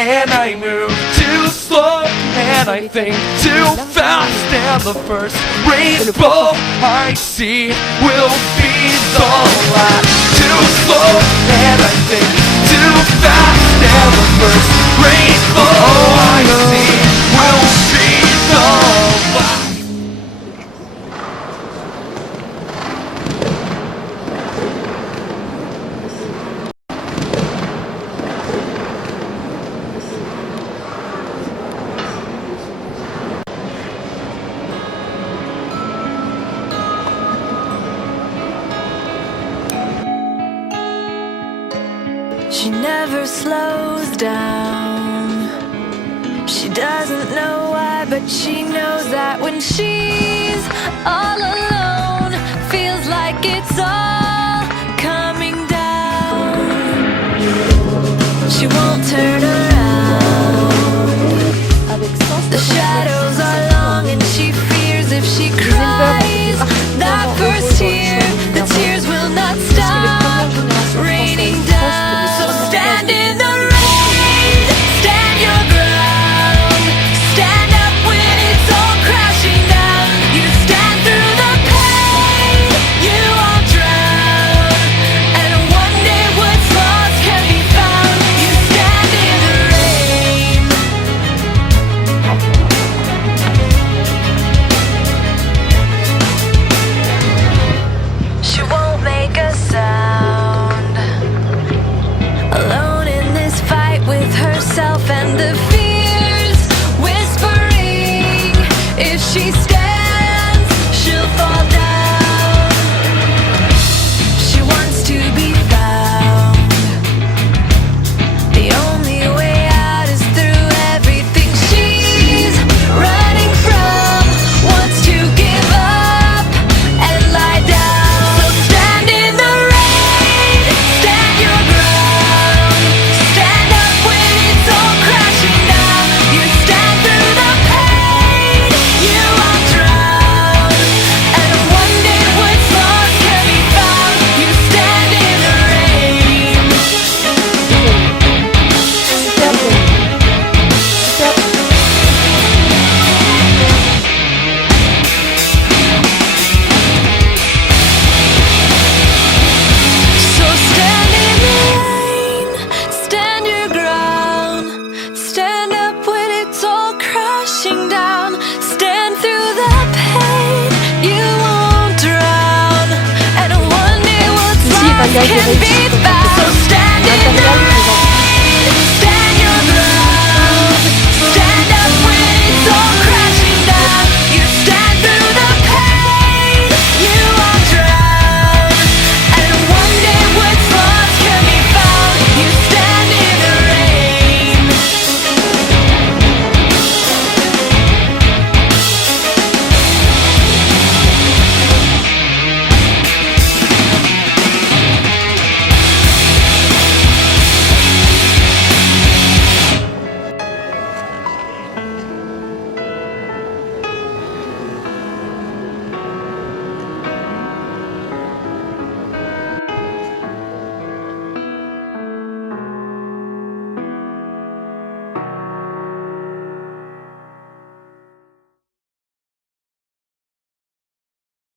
and I move too slow, and I think too fast, and the first rainbow I see will be the last. Too slow, and I think too fast, and the first rainbow I see will be the last. She never slows down. She doesn't know why, but she knows that when she's all alone, feels like it's all coming down. She won't turn around. The shadows are long and she fears if she cries that first tear, the tears will not stop raining down. So stand in the rain, stand your ground, stand up when it's all crashing down. You stand through the pain, you won't drown, and one day what's lost can be found. You stand in the rain. She won't make a sound, alone in this fight with herself and the fears whispering. If she stands, she'll fall down. She wants to be found. The only way out is through everything she's running from. Wants to give up and lie down. So stand in the rain, stand your ground, stand up when it's all crashing down. You stand through the pain, you won't drown, and one day what's lost can be found. You stand in the rain. So stand in the rain, stand your ground, stand up when it's all crashing down, stand through the pain, you won't drown, and one day what's lost can be found.